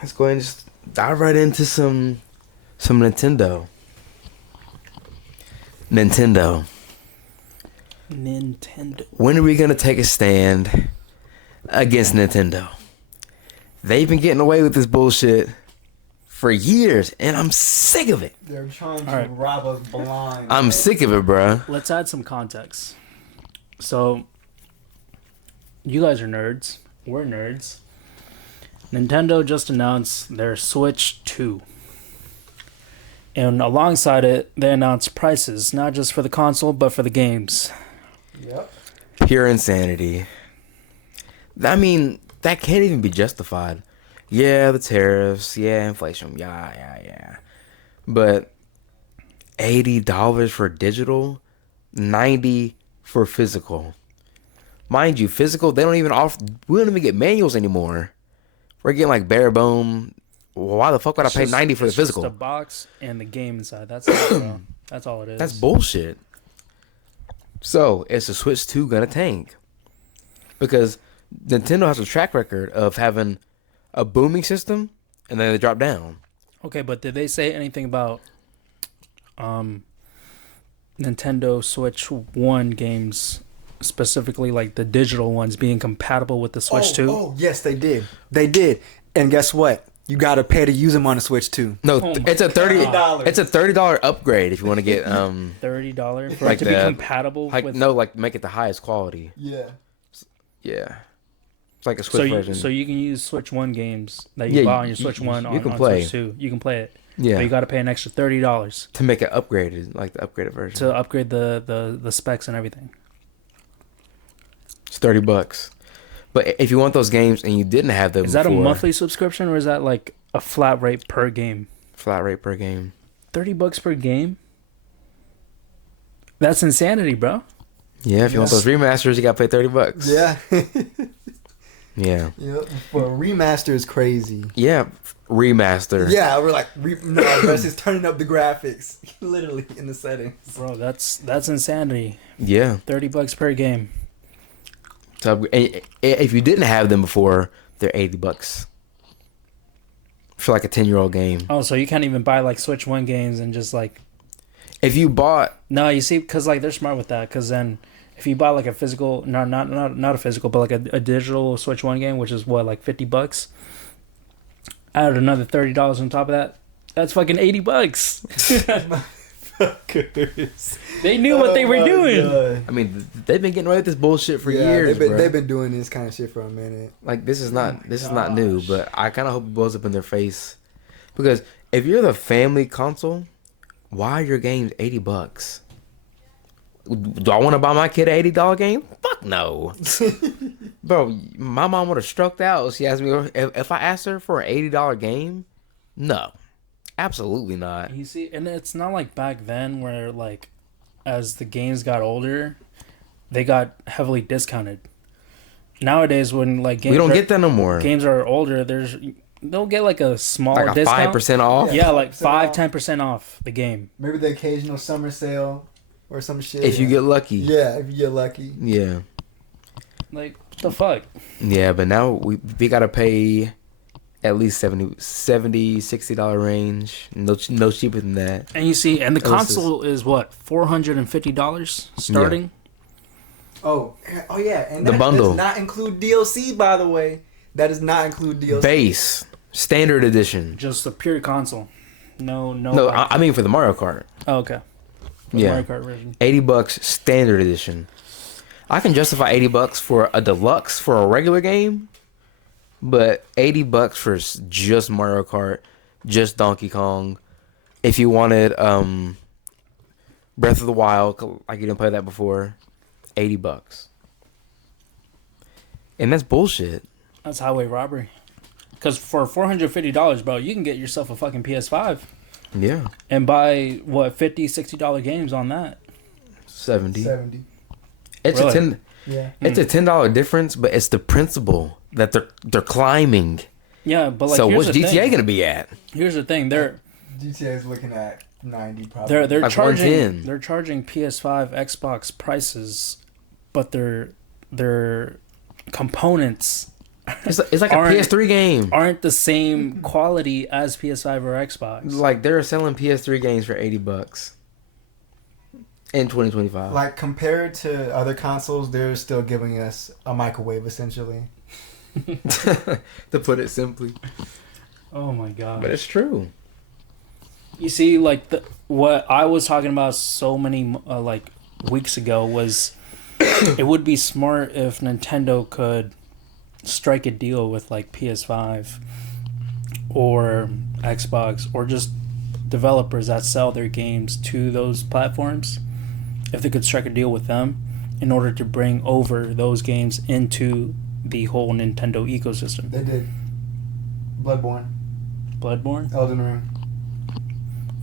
Let's go ahead and just dive right into some Nintendo. Nintendo. Nintendo. When are we gonna take a stand against Nintendo? They've been getting away with this bullshit for years, and I'm sick of it. They're trying to Alright. rob us blind. I'm sick of it, bruh. Let's add some context. So, you guys are nerds. We're nerds. Nintendo just announced their Switch 2. And alongside it, they announced prices, not just for the console, but for the games. Yep. Pure insanity. I mean, that can't even be justified. Yeah, the tariffs. Yeah, inflation. Yeah. But $80 for digital, $90 for physical. Mind you, physical, they don't even offer. We don't even get manuals anymore. We're getting like bare bone. Why the fuck would I pay $90 for the It's physical? just the box and the game inside. That's it, bro. That's all it is. That's bullshit. So, is the Switch 2 gonna tank? Because Nintendo has a track record of having a booming system and then they drop down. Okay, but did they say anything about Nintendo Switch 1 games, specifically like the digital ones, being compatible with the Switch 2? Oh, yes, they did. They did. And guess what? You gotta pay to use them on the Switch too. No, Oh my it's a God. it's a $30 upgrade if you want to get $30 for Like it to be the- compatible with. like make it the highest quality. Yeah. Yeah. It's like a Switch version. So you can use Switch 1 games that Yeah, you bought on your you- Switch you- 1 you on, can on play. Switch 2. You can play it. yeah. But you got to pay an extra $30 To make it upgraded, like the upgraded version. to upgrade the specs and everything. It's $30. But if you want those games and you didn't have them Is that a before, monthly subscription or is that like a flat rate per game? flat rate per game. $30 per game? That's insanity, bro. Yeah, if you want Yes. those remasters, you gotta pay $30. Yeah. Yeah. Yep. For a remaster is crazy. Yeah. Remaster. Yeah, we're like, no, that's just turning up the graphics, literally in the settings. Bro, that's insanity. Yeah. $30 per game. So if you didn't have them before, they're $80 for like a 10-year-old game. Oh, so you can't even buy like Switch 1 games and just like. If you bought, No, you see, because like they're smart with that. Because then, if you buy like a physical, no, not a physical, but like a digital Switch 1 game, which is what, like $50, add another $30 on top of that. That's fucking $80. They knew what they were doing. I mean, they've been getting away with this bullshit for Yeah, years, bro. they've been doing this kind of shit for a minute. Like this is not Oh my this is not new, gosh. but I kind of hope it blows up in their face, because if you're the family console, why are your games $80? Do I want to buy my kid an $80 game? Fuck no, bro. My mom would have struck out. She asked me if I asked her for an $80 game. No, absolutely not. You see, and it's not like back then where like, as the games got older, they got heavily discounted. Nowadays, when like games We don't are, get that no more. games are older, they'll get like a small Like a discount. 5% off. Yeah, like 5% 5-10% off the game. Maybe the occasional summer sale or some shit. If you get lucky. Yeah, if you get lucky. Yeah. Like, what the fuck? Yeah, but now we gotta pay at least $70, $60 range. No cheaper than that. And you see, and the Oh, this is- console is what, $450 starting? Oh yeah, and The that bundle. does not include DLC, by the way. That does not include DLC. Base standard edition. Just a pure console. No. No, like- I mean for the Mario Kart. oh, okay. The Yeah, Mario Kart version. $80 standard edition. I can justify $80 for a deluxe for a regular game, but $80 for just Mario Kart, just Donkey Kong. If you wanted Breath of the Wild, like you didn't play that before, $80. And that's bullshit. That's highway robbery. Because for $450, bro, you can get yourself a fucking PS5 Yeah, and buy, what, $50-$60 games on that. 70. 70. It's Really? a 10. Yeah. It's a $10 difference, but it's the principle that they're climbing. Yeah, but like, So here's what's the GTA thing. gonna be at? Here's the thing. They're GTA is looking at 90 probably. they're Like charging 110. they're charging PS5, Xbox prices, but their components It's like a Aren't- PS3 game. aren't the same quality as PS5 or Xbox. Like they're selling PS3 games for $80 in 2025. Like compared to other consoles, they're still giving us a microwave essentially. To put it simply, Oh my god. but it's true. You see, like what I was talking about so many like weeks ago was it would be smart if Nintendo could strike a deal with like PS5 or Xbox or just developers that sell their games to those platforms. If they could strike a deal with them in order to bring over those games into the whole Nintendo ecosystem. They did. Bloodborne, Bloodborne? Elden Ring.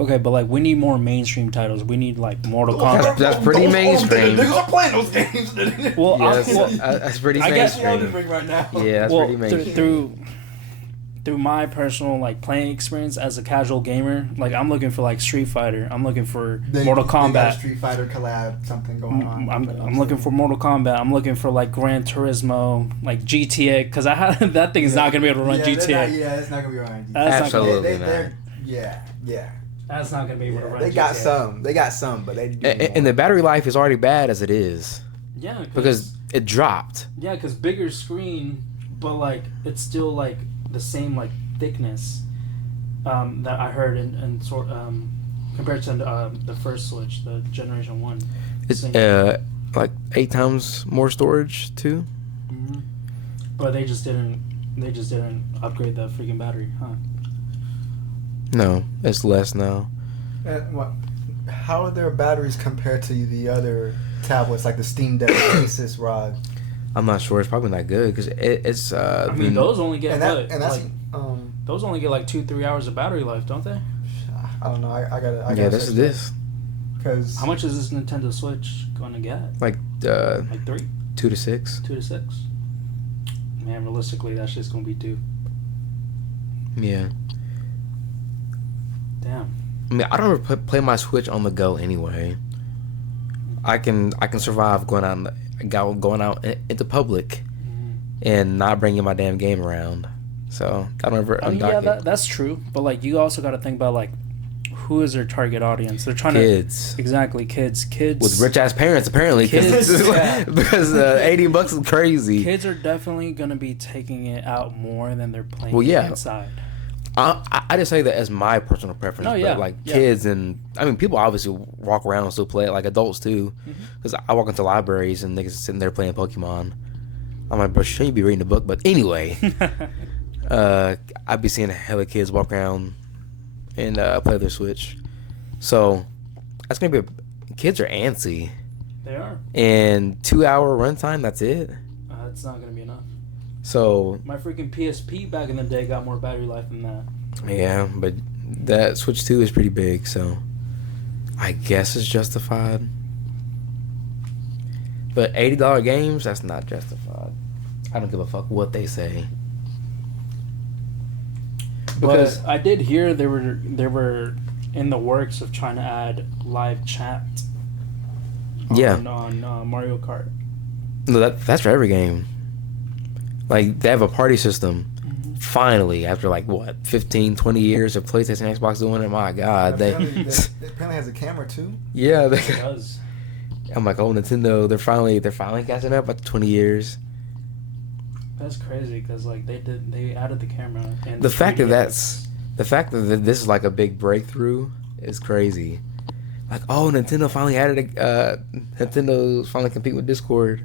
Okay, but like we need more mainstream titles. We need like Mortal Kombat. That's pretty mainstream. Niggas are playing those games. Well, Yeah, I, that's pretty I guess- Elden mainstream. Ring right now. Yeah, that's well, pretty mainstream. through my personal like playing experience as a casual gamer, like I'm looking for like Street Fighter. I'm looking for Mortal They got a Kombat. Street Fighter collab, something going on. I'm looking for Mortal Kombat. I'm looking for like Gran Turismo, like GTA, because I have that thing is not gonna be able to run GTA. It's not gonna be running GTA. That's Absolutely They- not. they're- Yeah. That's not gonna be able to run They GTA. got some, but they do. And the battery life is already bad as it is Yeah, because it dropped. because bigger screen, but like it's still like the same like thickness that I heard in sort compared to the first Switch, the Generation 1. It's Same. like 8 times more storage too. Mhm. But they just didn't upgrade the freaking battery, huh? No, it's less now. How are their batteries compared to the other tablets, like the Steam Deck, Asus ROG? I'm not sure. It's probably not good because it's. I mean, those only get And that's like, those only get like 2-3 hours of battery life, don't they? I don't know. I gotta. yeah, this is this Because How much is this Nintendo Switch gonna get? like Like 3, 2 to 6. 2 to 6. Man, realistically, that's just gonna be 2. Yeah. Damn. I mean, I don't ever play my Switch on the go anyway. I can survive going out into public and not bringing my damn game around. So I don't ever I mean, undock it. that's true. But like, you also got to think about like, who is their target audience? They're trying Kids to exactly kids with rich ass parents apparently Kids, yeah. because $80 is crazy. Kids are definitely gonna be taking it out more than they're playing Well, yeah. inside. I just say that as my personal preference. No, yeah, but like yeah. kids and I mean people obviously walk around and still play it like adults too. Because I walk into libraries and niggas sitting there playing Pokemon. I'm like, bro, shouldn't you be reading the book? But anyway, I'd be seeing hella kids walk around and play their Switch. So that's gonna be kids are antsy. They are. And 2-hour runtime, that's it. It's not gonna be enough. So My freaking PSP back in the day got more battery life than that. yeah, but that Switch 2 is pretty big, so I guess it's justified. But $80 games, that's not justified. I don't give a fuck what they say. Because But I did hear they were in the works of trying to add live chat. Yeah. On Mario Kart. no, that's for every game. Like they have a party system. Finally, after like what 15, 20 years of PlayStation, Xbox doing it, my God, it apparently has a camera too. yeah. It does. I'm like, oh, Nintendo, they're finally catching up after 20 years. That's crazy because like they added the camera and The fact that 3D this is like a big breakthrough is crazy. Like, oh, Nintendo finally added Nintendo's finally compete with Discord.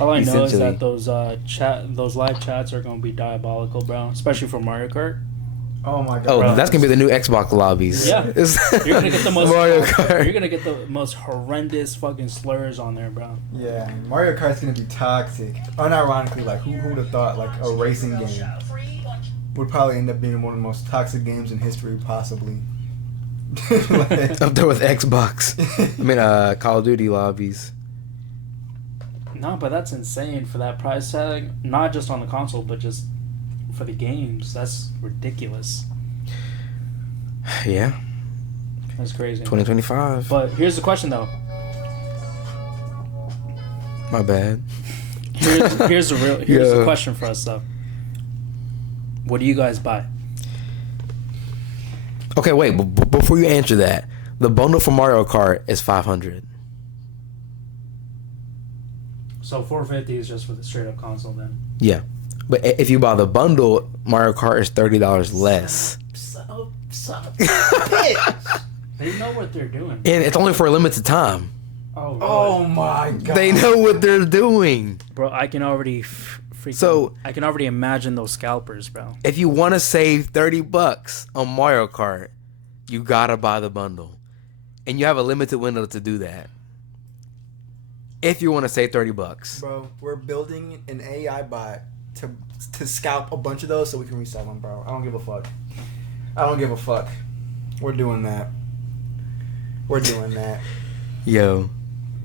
All I know is Essentially. that those live chats are gonna be diabolical, bro. Especially for Mario Kart. Oh my god. Oh, Bro. that's gonna be the new Xbox lobbies. Yeah. You're gonna get the most Mario Kart. You're gonna get the most horrendous fucking slurs on there, bro. Yeah, Mario Kart's gonna be toxic. Unironically, like who would have thought like a racing game would probably end up being one of the most toxic games in history, possibly. Like- Up there with Xbox. I mean, Call of Duty lobbies. No, but that's insane for that price tag. Not just on the console, but just for the games. That's ridiculous. Yeah, That's crazy. 2025. But here's the question though. My bad. Here's the Yeah. question for us though. What do you guys buy? Okay, wait. Before you answer that, the bundle for Mario Kart is $500. So $450 is just for the straight up console then. Yeah, but if you buy the bundle, Mario Kart is $30 less, So bitch. They know what they're doing. and it's only for a limited time. Oh, Oh really? my god. They know what they're doing. Bro, I can already I can already imagine those scalpers, bro. If you want to save $30 on Mario Kart, you gotta buy the bundle, and you have a limited window to do that. If you want to save $30, Bro, we're building an AI bot to scalp a bunch of those so we can resell them, bro. I don't give a fuck. I don't give a fuck. We're doing that. We're doing that. yo,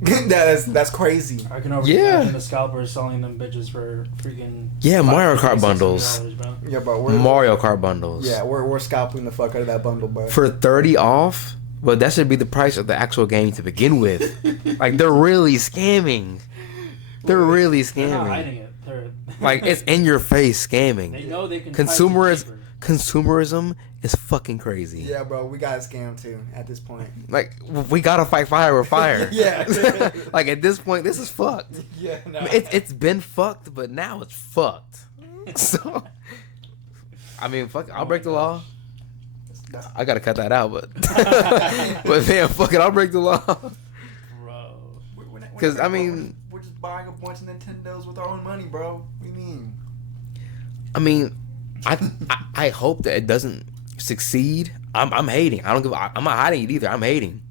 That's crazy. I can already Yeah. imagine the scalpers selling them bitches for freaking yeah, Mario $5, Kart bundles, $600, bro. Yeah, bro. We're, Mario Kart bundles. Yeah, we're scalping the fuck out of that bundle, bro. For 30 off, but that should be the price of the actual game to begin with. Like, they're really scamming. They're really They're not hiding scamming. it. They're Like, it's in your face they scamming. know they can price it Consumerism, cheaper. consumerism is fucking crazy. Yeah, bro. We got scammed too at this point. Like, we gotta fight fire with fire. Yeah. Like, at this point, this is fucked. Yeah, no. I mean, it's been fucked, but now it's fucked. So, I mean, fuck, I'll break the law. I gotta cut that out, but but man, fuck it, I'll break the law. Bro. We're not- 'Cause, we're not- I mean- we're just buying a bunch of Nintendos with our own money, bro. What do you mean? I mean, I hope that it doesn't succeed. I'm hating. I'm not hiding it either. I'm hating.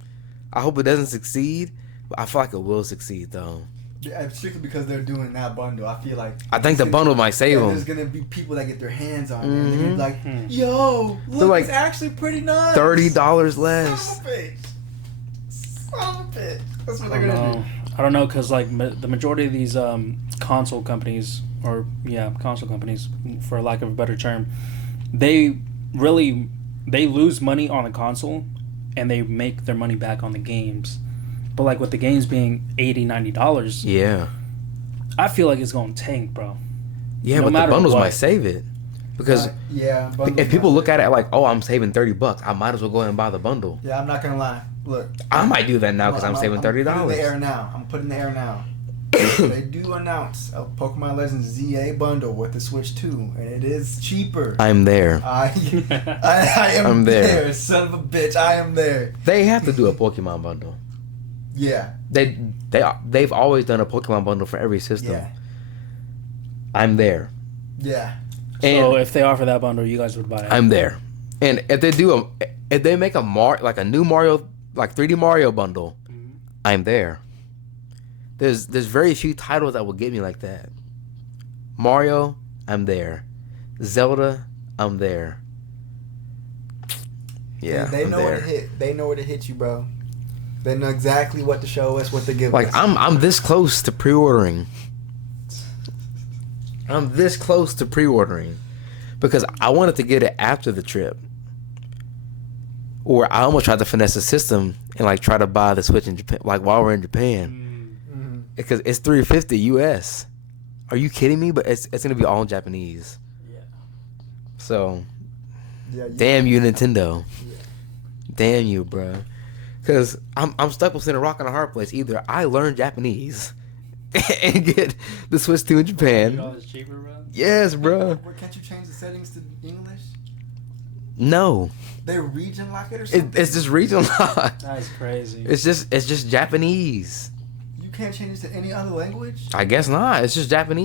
I hope it doesn't succeed, but I feel like it will succeed though. Yeah, strictly because they're doing that bundle. I feel like I think the bundle might save there's them. gonna be people that get their hands on it. And they're gonna be like, Mhm. yo, look, like, it's actually pretty nice. $30 Son less. of a bitch. Son of a bitch. That's what I they're don't gonna know. I don't know because like the majority of these console companies, for lack of a better term, they lose money on the console, and they make their money back on the games. But like with the games being $80-$90, Yeah, I feel like it's gonna tank, bro. yeah, No but the matter bundles what. might save it because yeah. if people look at it like, oh, I'm saving $30, I might as well go ahead and buy the bundle. Yeah, I'm not gonna lie. Look, I might do that now because I'm saving $30. I'm putting it in the air now. I'm putting it in the air now. They do announce a Pokemon Legends ZA bundle with the Switch 2, and it is cheaper. I'm there. I am I'm there. there, son of a bitch. I am there. They have to do a Pokemon bundle. Yeah, They've always done a Pokemon bundle for every system. yeah, I'm there. yeah. So And if they offer that bundle, you guys would buy it. I'm there. And if they make a new Mario, like 3D Mario bundle, Mhm. I'm there. There's very few titles that will get me like that. Mario, I'm there. Zelda, I'm there. Yeah, they I'm know where there. to hit. They know where to hit you, bro. They know exactly what to show us, what to give Like us. I'm this close to pre-ordering. I'm this close to pre-ordering because I wanted to get it after the trip. Or I almost tried to finesse the system and like try to buy the Switch in Japan, like while we're in Japan, Mhm. because it's $350 US. Are you kidding me? But it's gonna be all in Japanese. Yeah. So Yeah, damn you, Nintendo. Yeah. Damn you, bro. Because I'm stuck between a rock and a hard place. Either I learn Japanese and get the Switch 2 in Japan. $30 cheaper, bro. Yes, bro. Where can't you change the settings to English? No, They region lock it or something. it's just regional lock. That's crazy. It's just Japanese. You can't change it to any other language. I guess not. It's just Japanese.